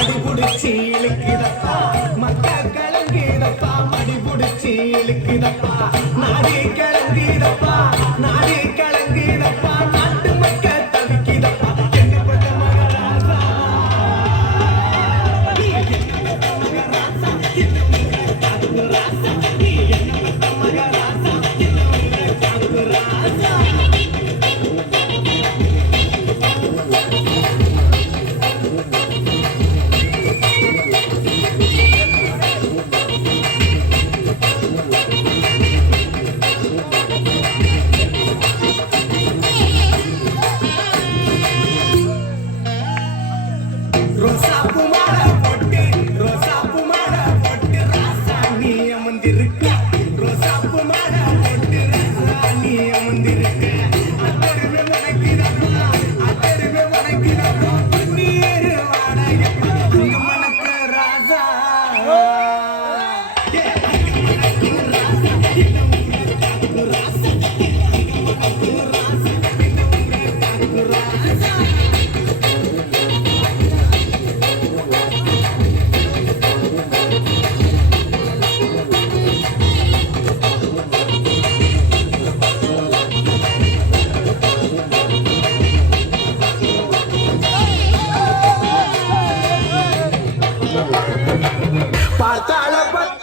மடி புடிச்சி இழுக்குதப்பா மக்க கலங்குதப்பா மடி புடிச்சி இழுக்குதப்பா நாடி கலங்குதப்பா நாடி கலங்குதப்பா நாட்டு மக்க தவிக்குதப்பா என்ன பண்ண மகராசா நீ என்ன பண்ண மகராசா என்ன காத்து ராசா நீ என்ன பண்ண மகராசா என்ன காத்து ராசா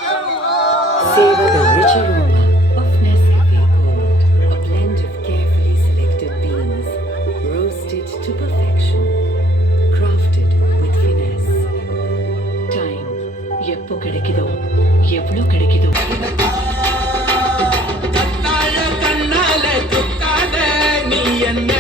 Savor the rich aroma of Nescafe Gold, a blend of carefully selected beans, roasted to perfection, crafted with finesse. Time, எப்போ கிடைக்குதோ எவ்வளோ கிடைக்குதோ கண்ணால துக்காத நீ என்ன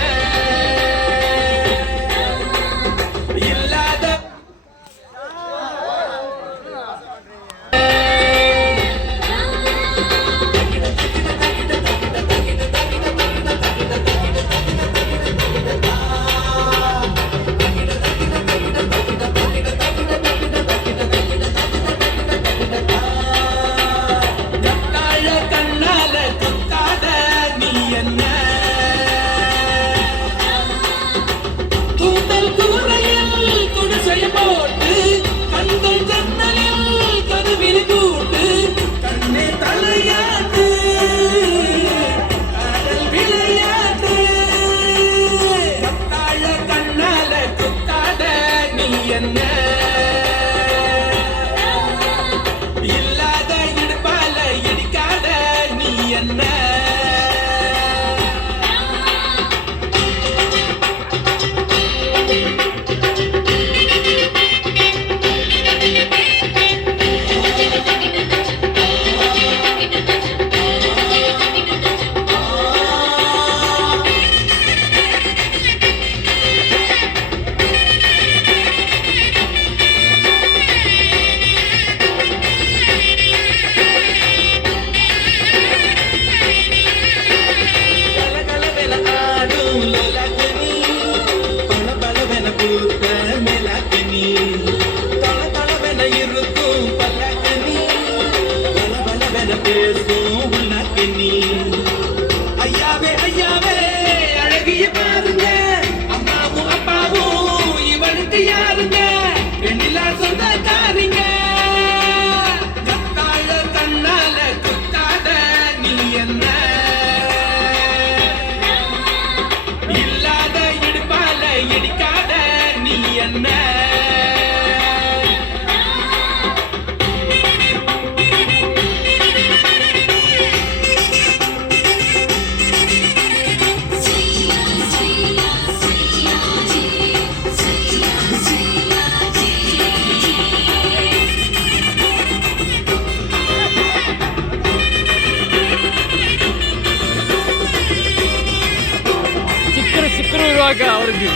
அவருக்கு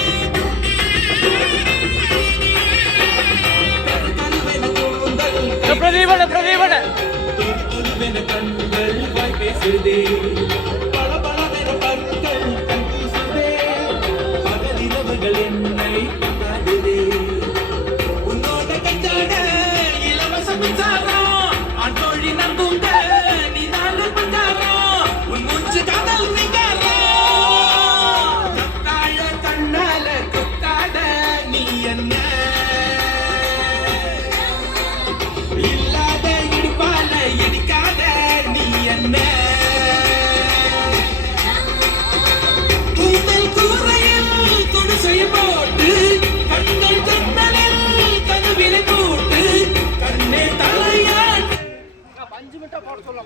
பிரதீபன பிரதீபன கண்கள் வாய் பேசுதே பல பலவென பற்கள் கண் வீசுதே பகலிரவுகள் என்னை காடுதே உன்னோட கஞ்சாட இலவச மின்சாரம் ஆட்டோழி நம்புங்க நீ நாலு பஞ்சாரம் உன் மூச்சு காதல் விகாரம் கண்ணால குத்தாத நீ என்ன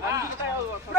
அஞ்சு மிட்டாயாவது